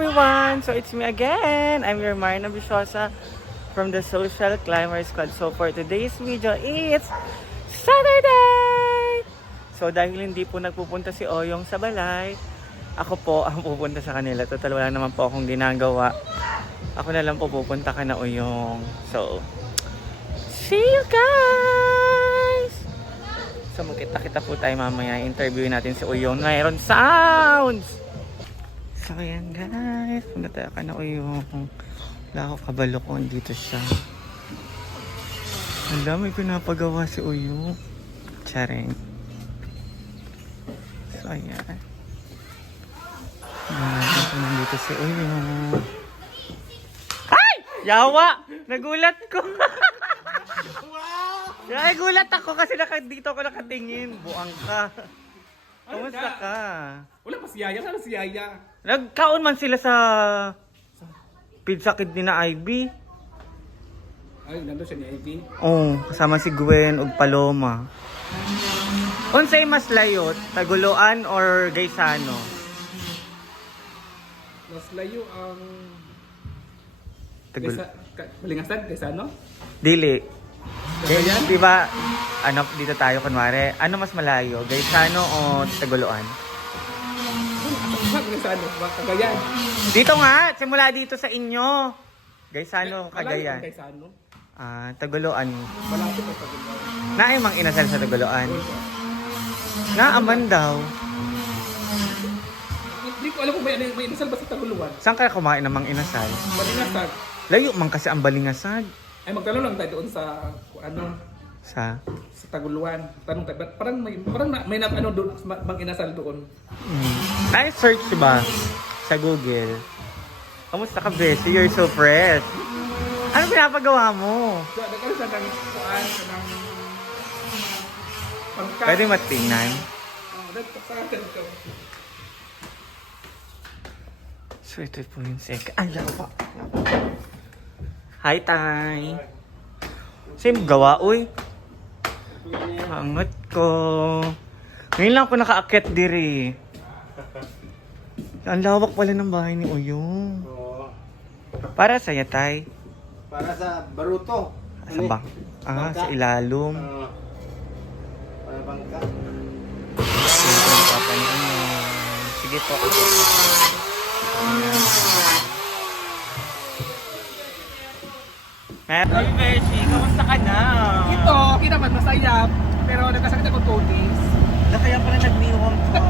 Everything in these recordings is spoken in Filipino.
everyone! So it's me again. I'm your Marina Bishosa from the Social Climber Squad. So for today's video, it's Saturday! So dahil hindi po nagpupunta si Oyong sa balay, ako po ang pupunta sa kanila. Total wala naman po akong ginagawa. Ako na lang po pupunta ka na Oyong. So, see you guys! So magkita-kita po tayo mamaya. Interviewin natin si Oyong. Mayroon sounds! So ayan guys, punta tayo ka na Oyong. Wala ako kabalo ko, dito siya. Ang dami pinapagawa si Oyong. Charing. So ayan. Nandito si Oyong. Ay! Yawa! Nagulat ko! Ay, gulat ako kasi dito ako nakatingin. Buang ka. Kamusta ka? Wala pa si Yaya. Saan si Yaya? Nagkaon man sila sa pizza kid ni na Ivy. Ay, nandun siya ni Ivy. Oh, kasama si Gwen ug Paloma. Unsay mas layot, Taguluan or Gaisano? Mas layo ang... Tagul. Malingasan? Kaysa ano? Dili. Cagayan? Diba, ano, dito tayo kunwari, ano mas malayo, Gaisano o Taguluan? Kaysa ano? Cagayan. Dito nga, simula dito sa inyo. Gaisano, Cagayan. Kaysa ano? Ah, Taguluan. Malapit ang Cagayan. Naimang inasal sa Taguluan. Naaman daw. Hindi ko alam kung may inasal ba sa Taguluan. Saan kaya kumain ng mang inasal? Malingasan. Layo man kasi ang Balingasad. Ay, magtanong lang tayo doon sa ano, Sa? sa Taguluan. Tanong tayo, parang may ano doon, mang inasal doon. I-search ba sa Google? Kamusta ka, Bessie? You're so fresh. Ano pinapagawa mo? So, nagkaroon siya ng kuhaan, ng pangkat. Pwede matingnan. Nagpapagod ko. So ito po yung second. Ay, lawa. Hi, Tay. Same gawa, uy. Angat ko. Ngayon lang ako nakaakyat diri. Ang lawak pala ng bahay ni Oyong. Oo. Para sa'yo, Tay. Para sa baruto. Sa bang? Ah, sa ilalom. Para bangka. Sige po. Ay, Beshi, kamusta ka na? Ito, okay naman, masaya. Pero nagkasakit ako 2 days. Na kaya pala nagniwang ka.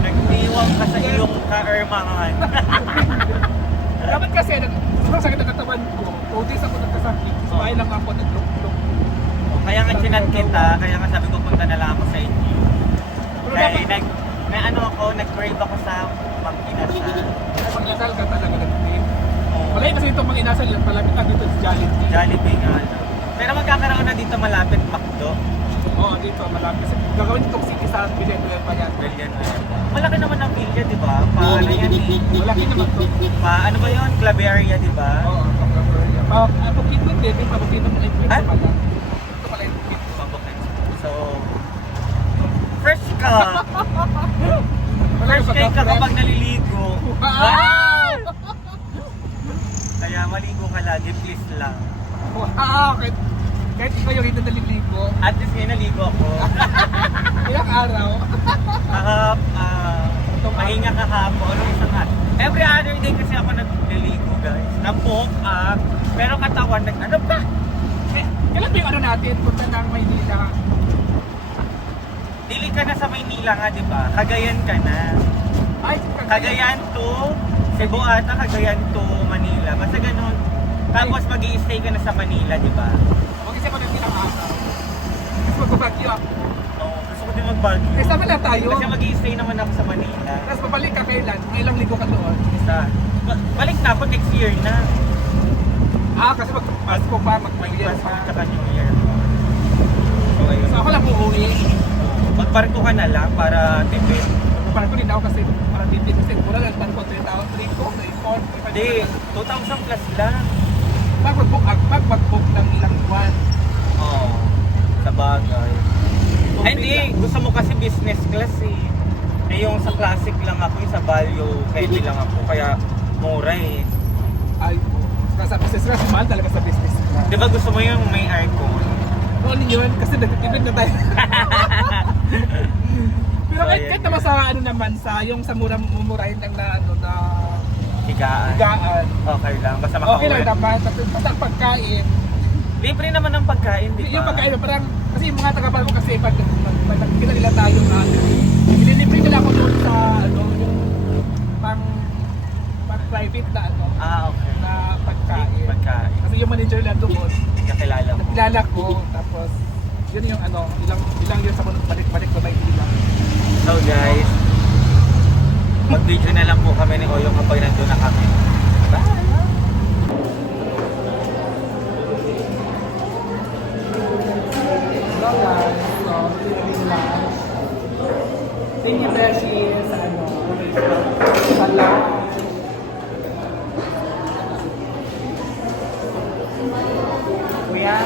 Nagniwang ka sa iyong kaermangan. Dapat kasi, sobrang sakit ang katawan ko. 2 days ako nagkasakit. Sumahay lang ako, naglok-lok. Kaya nga chinat kita, kaya nga sabi ko punta na lang ako sa inyo. Kaya nag-crave ako sa mag-inasal. Mag-inasal ka talaga ganun. Malay kasi itong mag-inasal yun, malapit na dito sa Jollibee. Jollibee nga. Pero magkakaroon na dito malapit Macdo. Oo, dito malapit. Kasi gagawin itong city sa Billion pa yan. Billion. Malaki naman ang bilya, di ba? Paano yan eh? Malaki naman to. Ano ba yun? Club area, di ba? Oo, Bukidnon din. May Bukidnon na influence Ah? pala. Ito pala yung Bukidnon. Pabukid. So, fresh ka! Fresh ka kapag naliligo. Wow! Kaya maligo ka lagi, please lang. Wow! Kahit ikaw yung rito naliligo. At least ngayon naligo ako. Ilang araw. Mahinga kahapon. Anong isang araw? Every other day kasi ako nagliligo, guys. Nabuhok pero katawan, ano ba? Kailan ba yung ano natin? Punta ng Maynila. Dili ka na sa Maynila nga, di ba? Cagayan ka na. Ay, Cagayan to Cebu ata, Cagayan to Manila. Basta ganun. Tapos mag-i-stay ka na sa Manila, di ba? Mag-isip ko ng ilang araw. Tapos magbabagyo ako. Oo, gusto ko din mag-Baguio. Eh, sama na tayo. Kasi mag-i-stay naman ako sa Manila. Tapos babalik ka kailan? May ilang linggo ka doon. Isa. Balik na ako next year na. Kasi magpasko pa, mag-year Mag-Pasko pa. tsaka New Year. So, ayun. So ako lang uuwi. Magparko ka na lang para tipid. Parang ko din ako kasi parang tipid. Kasi mura lang, parang ko 3,000, 3,400. Hindi, 2,000 plus lang. Mag-book ng ilang buwan. Oo. Oh, 'bagay. Ay, hindi. Gusto mo kasi business class eh. Eh yung sa classic lang ako, yung sa value, pwede lang ako. Kaya mura eh. Ay, sa business class, mahal talaga sa business class. Di ba gusto mo yung may aircon? Noon yun, kasi nagtitipid na tayo. Pero So, kahit ayan. kahit naman sa ano naman, sa yung sa mumurahin lang na ano na Higaan. higaan. Okay lang, basta Okay lang makauwi. naman, basta ang pagkain. Libre naman ang pagkain, di ba? Yung pagkain, parang, kasi yung mga tagapalo kasi pag nakikita nila tayo na, ililibre nila ako doon sa, ano, yung pang private na, ano, Ah, okay. na pagkain. Pagkain. Kasi yung manager lang doon, Kakilala mo. nakilala ko, tapos, yun yung ano, ilang yun sa balik-balik ko may ilang. So guys, mag-video na lang po kami ni Oyong kapag nandun na kami. Bye! Hello guys, so, lunch. Thank you, Beshi, sa ano, sa lunch. Kuya?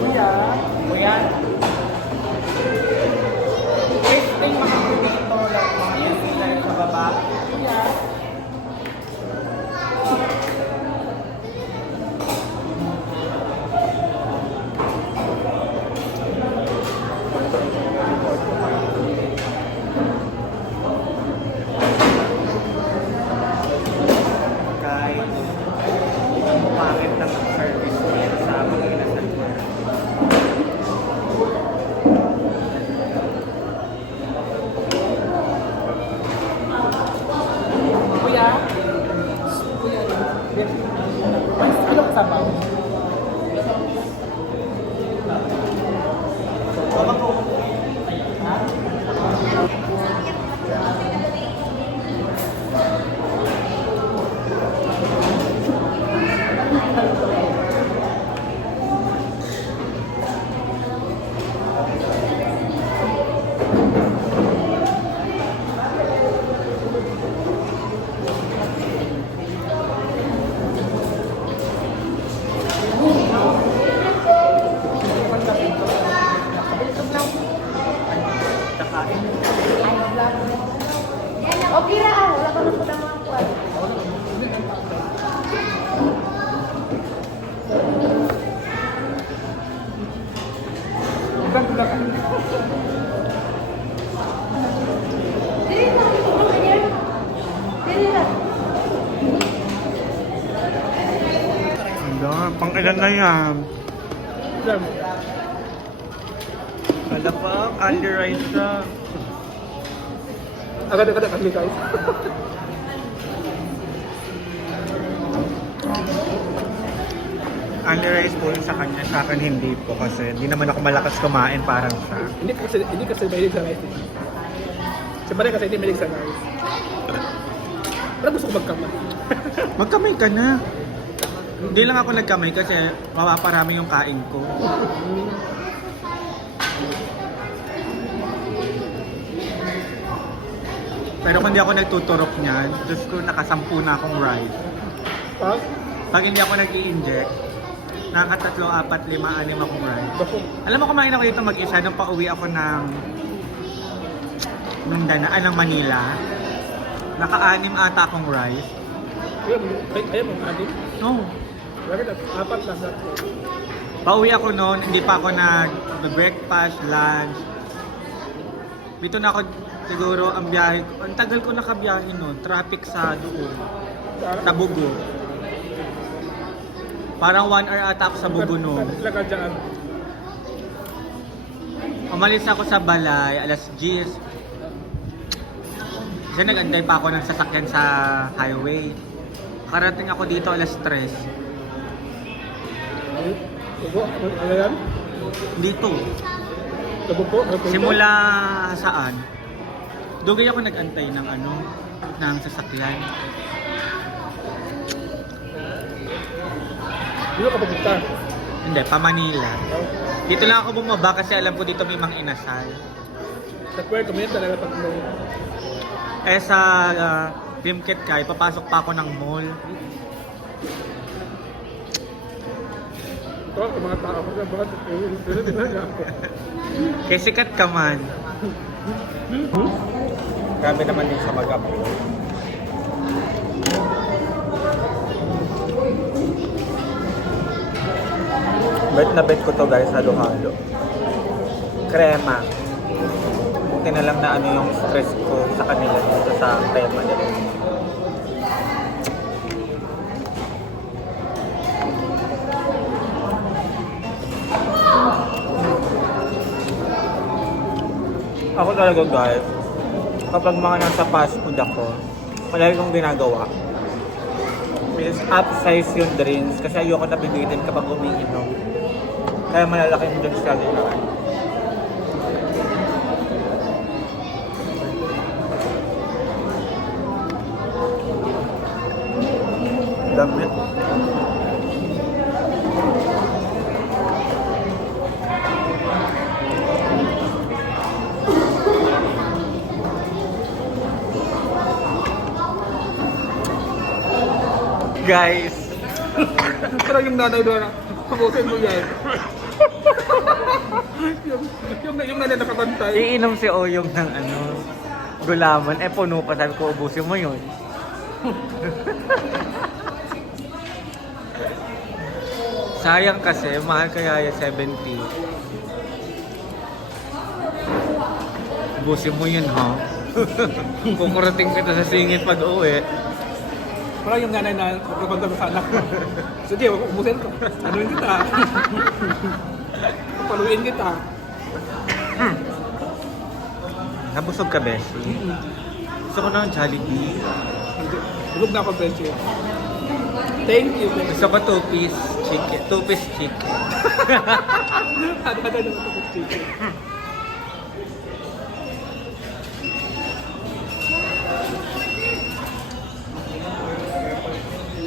Kuya? Kuya? Tasting mga dito lang, mga tasting sa baba. Kuya? Guys, pangit na mag-service niya sa mga inasal ko. Kuya? Kuya? Ano kasama? Nakain. Okay ra, wala pa na po na mga kuwan. Ibang kulang. Dili na, dili na. Ano, pang ilan na yan? Jam. Wala pa, under rice siya. Agad-agad kami guys. Under rice po yung sa kanya, sa akin hindi po kasi hindi naman ako malakas kumain parang siya. Hindi kasi mahilig sa rice. Si Maria kasi hindi mahilig sa rice. Pero gusto ko magkamay. Magkamay ka na. Hindi lang ako nagkamay kasi mapaparami yung kain ko. Pero kung hindi ako nagtuturok niyan, Diyos ko nakasampu na akong ride. Ha? Pag hindi ako nag-i-inject, nakatatlo, apat, lima, anim akong ride. Bako. Alam mo, kumain ako dito mag-isa nung pauwi ako ng ng Manila. Naka-anim ata akong rice. Ayaw mo, adik. No. Bakit apat lang natin? Pauwi ako noon, hindi pa ako nag-breakfast, lunch. Dito na ako siguro ang biyahe ko. Ang tagal ko nakabiyahe noon. Traffic sa doon. Sa Bugo. Parang 1 hour ata ako sa Bugo noon. Sila ka dyan. Umalis ako sa Balay, alas 10. Kasi nag-antay pa ako ng sasakyan sa highway. Karating ako dito alas 3. Tubo? Ano yan? Dito. Tubo po? Simula saan? Dugay ako nag-antay ng ng sasakyan. Dito ka pupunta. Hindi, pa Manila. Dito lang ako bumaba kasi alam ko dito may mga inasal. Sa Puerto mo yun talaga pag may... Eh sa Rimkit Kai, papasok pa ako ng mall. Ito ang mga tao ko sa bata. Pero talaga ako. Kaya sikat ka man. Grabe naman din sa mag-upload. Bet na bet ko to guys, halo-halo. Krema. Buti na lang na ano yung stress ko sa kanila dito sa krema nila. Ako talaga guys, kapag mga nasa fast food ako, palagi kong ginagawa is upsize yung drinks kasi ayoko nabibitin kapag umiinom. Kaya malalaki yung drinks lagi na. Dami. Guys, Pero yung nanay doon, pabusin mo yan. yung nanay nakabantay. iinom si Oyong ng ano, gulaman. Eh puno pa, sabi ko ubusin mo yun. Sayang kasi, mahal kaya yung 70. Ubusin mo yun ha. Kukurating kita sa singit pag uwi. Pero yung nanay na kapag sa anak ko. Sige, umusin ko. Anuin kita. Paluin kita. Nabusog ka, Beshi? Gusto ko na ng Jollibee. Bulog na ako, Beshi. Thank you, Beshi. Gusto ko 2-piece chicken. 2-piece chicken. Ano naman ito, chicken?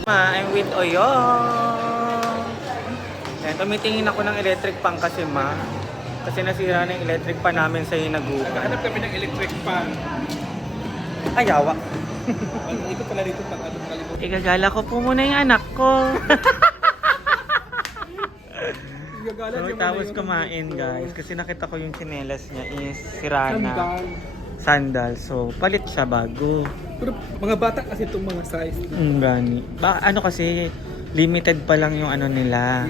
I'm with Oyong. Ayan, tumitingin ako ng electric pan kasi kasi nasira na yung electric pan namin sa Hinagupa. Hanap kami ng electric fan. Ayawa. Ikot pala dito pag ano kalimutan. Igagala ko po muna yung anak ko. Gagalan So, yung tapos mga- kumain guys. Kasi nakita ko yung tsinelas niya is sira na. Sandal. Sandal. So, palit siya bago. Pero mga bata kasi itong mga size. Gani. Ano kasi, limited pa lang yung ano nila.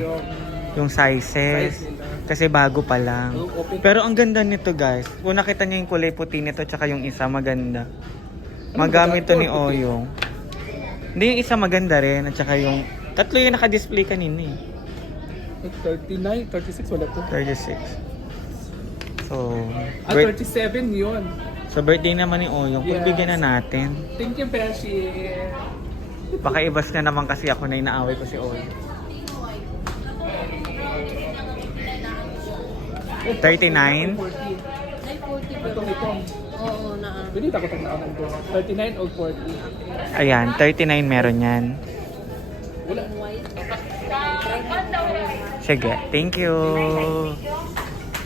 Yung sizes. Size nila. Kasi bago pa lang. Oh, open. Pero ang ganda nito guys. Kung nakita niyo yung kulay puti nito tsaka yung isa maganda. Magamit to ni Oyong. Hindi, yung isa maganda rin at tsaka yung tatlo yung naka-display kanina eh. 39, 36 wala to. 36. So, 37 yun. sa birthday naman ni Oyong, Yes. pagbigyan na natin. Thank you, Beshi. Baka ibas na naman kasi ako na inaaway ko si Oyong. 39? 40. 940 Ito, ito. Oo, na. Pwede ako itong naunang doon. 39 o 40. Ayan, 39 meron yan. Wala. Sige, thank you.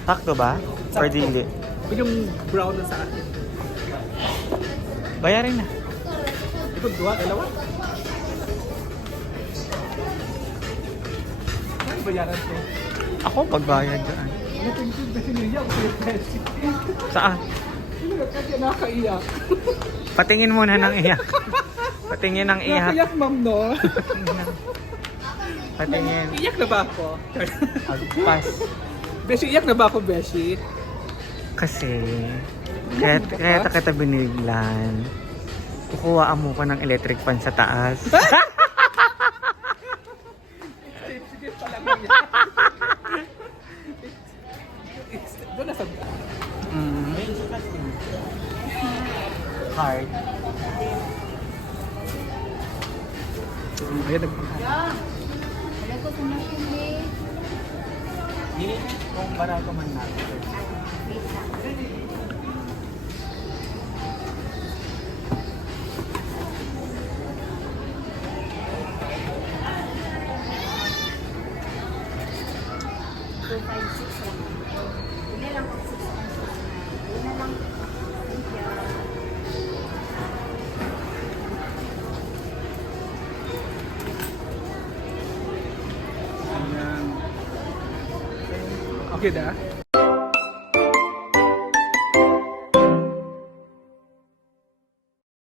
Sakto ba? Or dili? Yung brown na sa akin. Bayarin na. Ito, dalawa. Ano bayaran to? Ako pagbayad dyan. Ano thank you, Beshi niya? Beshi. Saan? Kasi nakaiyak. Patingin muna ng iyak. Patingin ng iyak. Nakaiyak, ma'am, no? Patingin. Iyak na ba ako? Agpas. Beshi, iyak na ba ako, Beshi? Kasi, kaya kita biniglan. Kukuhaan mo ko ng electric fan sa taas. Sige pa lang yan. Doon nasa... Hard. Ayan, Wala ko sa machine Hindi, kung barato man natin. Ayan. Okay na?